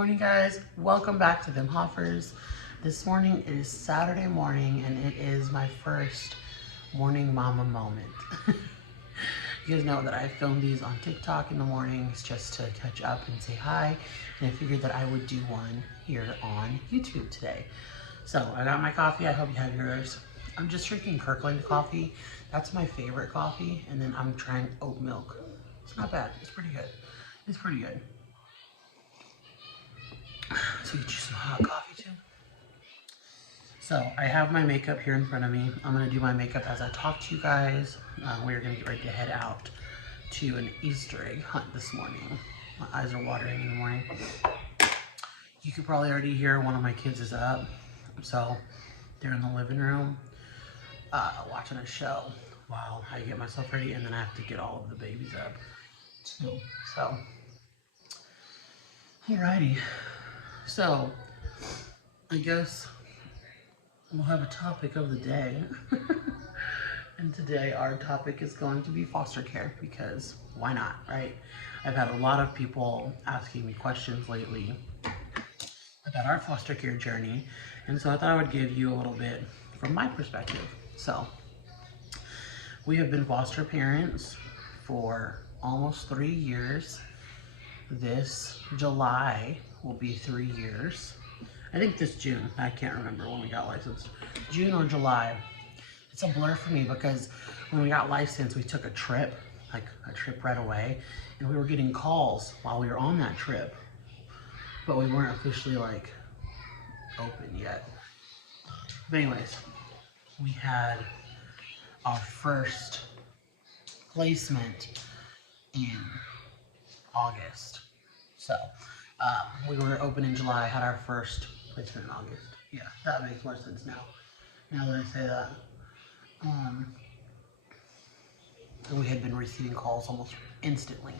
morning, guys. Welcome back to Them Hoffers. This morning is Saturday morning and it is my first morning mama moment. You guys know that I film these on TikTok in the mornings just to catch up and say hi, and I figured that I would do one here on YouTube today. So I got my coffee. I hope you have yours. I'm just drinking Kirkland coffee. That's my favorite coffee, and then I'm trying oat milk. It's not bad. It's pretty good. It's pretty good. So get you some hot coffee too. So I have my makeup here in front of me. I'm gonna do my makeup as I talk to you guys. We're gonna get ready to head out to an Easter egg hunt this morning. My eyes are watering in the morning. You could probably already hear one of my kids is up. So they're in the living room watching a show while I get myself ready, and then I have to get all of the babies up too. So, alrighty. So, I guess we'll have a topic of the day. And today our topic is going to be foster care, because why not, right? I've had a lot of people asking me questions lately about our foster care journey, and so I thought I would give you a little bit from my perspective. So, we have been foster parents for almost 3 years. This July will be 3 years. I think this June, I can't remember when we got licensed. June or July. It's a blur for me because when we got licensed, we took a trip, like a trip right away, and we were getting calls while we were on that trip, but we weren't officially like open yet. But anyways, we had our first placement in August. So we were open in July, had our first placement in August. Yeah, that makes more sense now that I say that. And we had been receiving calls almost instantly.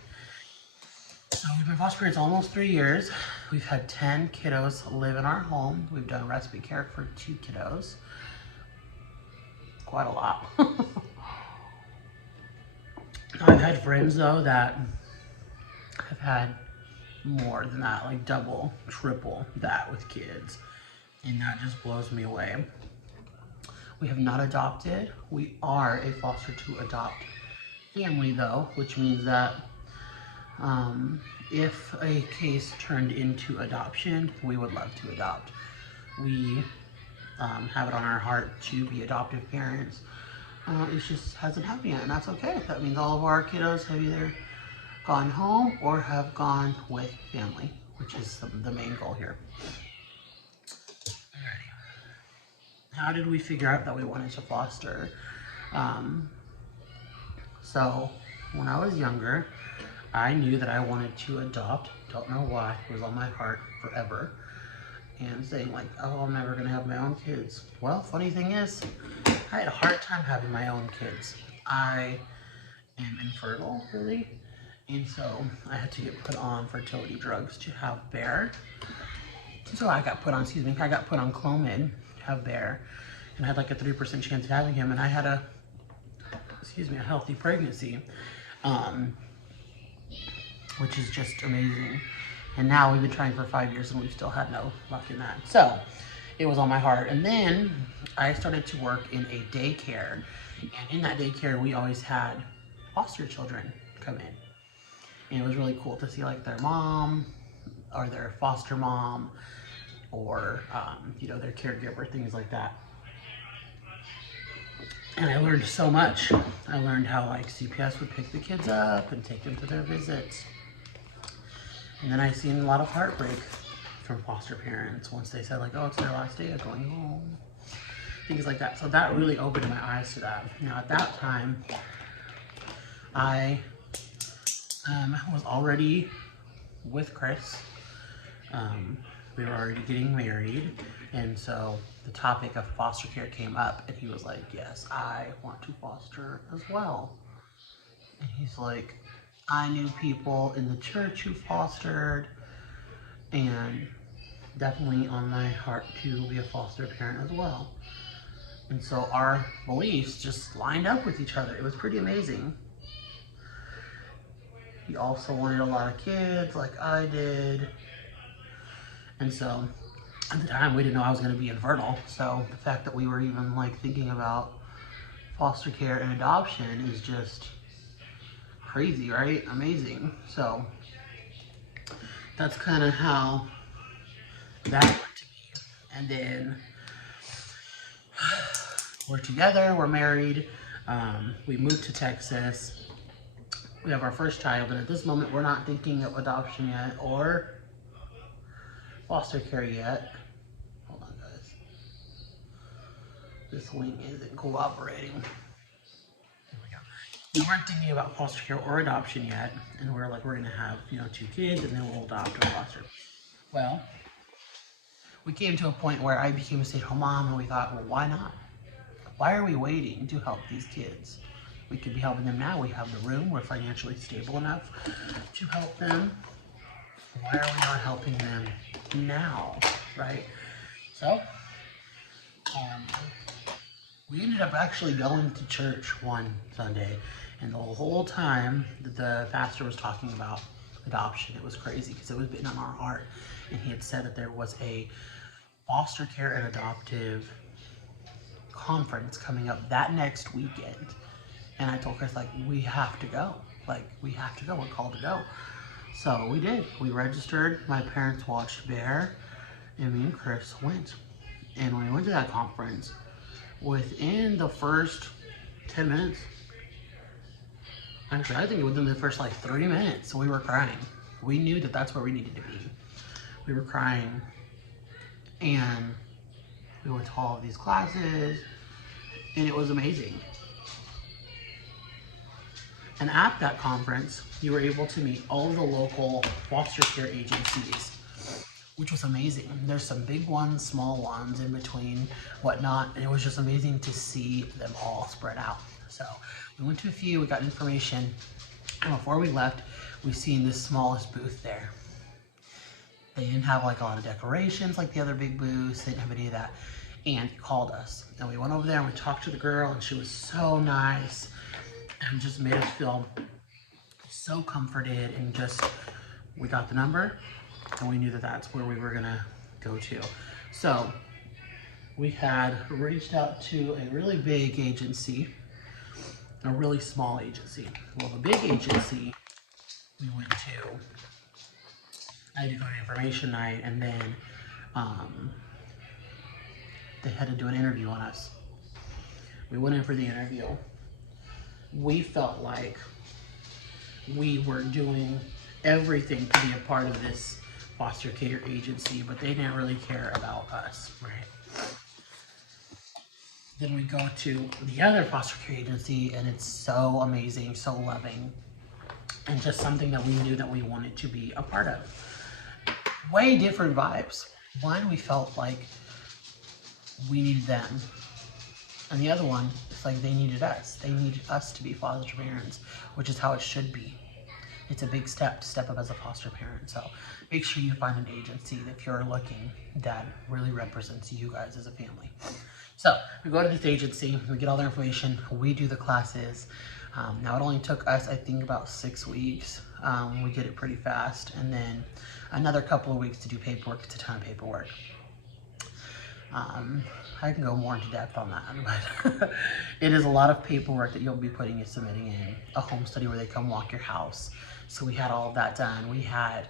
So we've been foster parents almost 3 years. We've had 10 kiddos live in our home. We've done respite care for 2 kiddos. Quite a lot. I've had friends though that have had more than that, like double, triple that with kids, and that just blows me away. We have not adopted. We are a foster to adopt family though, which means that if a case turned into adoption, we would love to adopt. We have it on our heart to be adoptive parents. It just hasn't happened yet, and that's okay. That means all of our kiddos have either gone home or have gone with family, which is the main goal here. Alrighty. How did we figure out that we wanted to foster? So when I was younger, I knew that I wanted to adopt. Don't know why. It was on my heart forever. And saying like, oh, I'm never gonna have my own kids. Well, funny thing is, I had a hard time having my own kids. I am infertile, really. And so I had to get put on fertility drugs to have Bear. So I got put on Clomid to have Bear, and I had like a 3% chance of having him, and I had a healthy pregnancy, which is just amazing. And now we've been trying for 5 years and we've still had no luck in that. So it was on my heart. And then I started to work in a daycare, and in that daycare we always had foster children come in. And it was really cool to see like their mom or their foster mom or, their caregiver, things like that. And I learned so much. I learned how like CPS would pick the kids up and take them to their visits. And then I seen a lot of heartbreak from foster parents once they said like, oh, it's their last day of going home. Things like that. So that really opened my eyes to that. Now at that time, I was already with Chris. We were already getting married, and so the topic of foster care came up, and he was like, yes, I want to foster as well. And he's like, I knew people in the church who fostered, and definitely on my heart to be a foster parent as well. And so our beliefs just lined up with each other. It was pretty amazing. He also wanted a lot of kids like I did. And so at the time we didn't know I was going to be infertile. So the fact that we were even like thinking about foster care and adoption is just crazy, right? Amazing. So that's kind of how that went to be. And then we're together, we're married, we moved to Texas. We have our first child, and at this moment, we're not thinking of adoption yet or foster care yet. Hold on, guys. This wing isn't cooperating. There we go. We weren't thinking about foster care or adoption yet, and we're like, we're gonna have, 2 kids, and then we'll adopt or foster. Well, we came to a point where I became a stay-at-home mom, and we thought, well, why not? Why are we waiting to help these kids? We could be helping them now. We have the room. We're financially stable enough to help them. Why are we not helping them now, right? So, we ended up actually going to church one Sunday, and the whole time that the pastor was talking about adoption, it was crazy because it was bitten on our heart, and he had said that there was a foster care and adoptive conference coming up that next weekend. And I told Chris, like, we have to go. Like, we have to go. We're called to go. So we did. We registered. My parents watched Bear, and me and Chris went. And when we went to that conference, within the first 10 minutes, actually, I think within the first like 30 minutes, we were crying. We knew that that's where we needed to be. We were crying. And we went to all of these classes, and it was amazing. And at that conference, you were able to meet all of the local foster care agencies, which was amazing. There's some big ones, small ones, in between, whatnot, and it was just amazing to see them all spread out. So we went to a few, we got information, and before we left, we seen the smallest booth there. They didn't have like a lot of decorations like the other big booths, they didn't have any of that, and he called us. And we went over there and we talked to the girl, and she was so nice, and just made us feel so comforted, and just, we got the number, and we knew that that's where we were gonna go to. So we had reached out to a really big agency, a really small agency. Well, the big agency we went to, I had to go to information night, and then they had to do an interview on us. We went in for the interview. We felt like we were doing everything to be a part of this foster care agency, but they didn't really care about us, right? Then we go to the other foster care agency, and it's so amazing, so loving, and just something that we knew that we wanted to be a part of. Way different vibes. One, we felt like we needed them, and the other one, it's like they needed us. They needed us to be foster parents, which is how it should be. It's a big step to step up as a foster parent. So make sure you find an agency that if you're looking that really represents you guys as a family. So we go to this agency, we get all their information, we do the classes. Now it only took us, I think, about 6 weeks. We did it pretty fast, and then another couple of weeks to do paperwork. It's a ton of paperwork. I can go more into depth on that, but it is a lot of paperwork that you'll be submitting in. A home study where they come walk your house. So we had all of that done. We had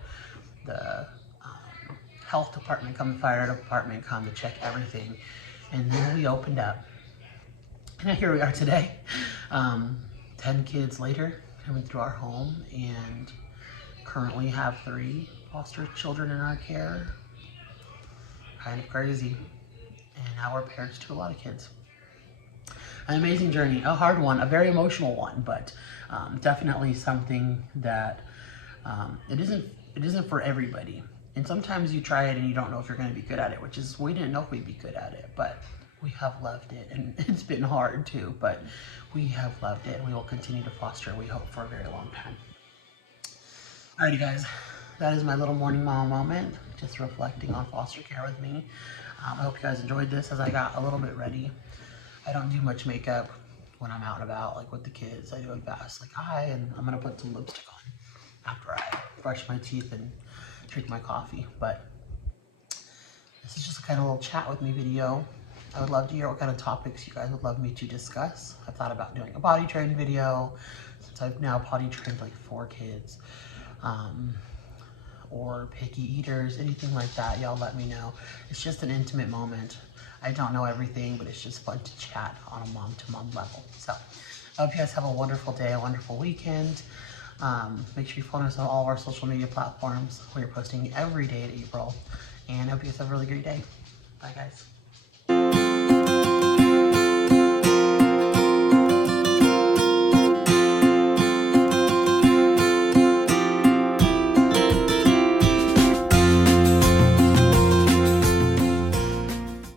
the health department come, the fire department come to check everything. And then we opened up. And here we are today, 10 kids later, coming through our home, and currently have 3 foster children in our care. Kind of crazy. And now we're parents to a lot of kids. An amazing journey, a hard one, a very emotional one, but definitely something that it isn't for everybody. And sometimes you try it and you don't know if you're going to be good at it, which is, we didn't know if we'd be good at it, but we have loved it, and it's been hard too, but we have loved it, and we will continue to foster, we hope, for a very long time. Alrighty guys, that is my little morning mama moment, just reflecting on foster care with me. I hope you guys enjoyed this as I got a little bit ready. I don't do much makeup when I'm out and about, like with the kids. I do it fast, like hi, and I'm gonna put some lipstick on after I brush my teeth and drink my coffee. But this is just a kind of little chat with me video. I would love to hear what kind of topics you guys would love me to discuss. I've thought about doing a potty train video since I've now potty trained like 4 kids. Or picky eaters, anything like that, y'all let me know. It's just an intimate moment. I don't know everything, but it's just fun to chat on a mom-to-mom level. So I hope you guys have a wonderful day, a wonderful weekend. Make sure you follow us on all of our social media platforms. We're posting every day at April. And I hope you guys have a really great day. Bye, guys.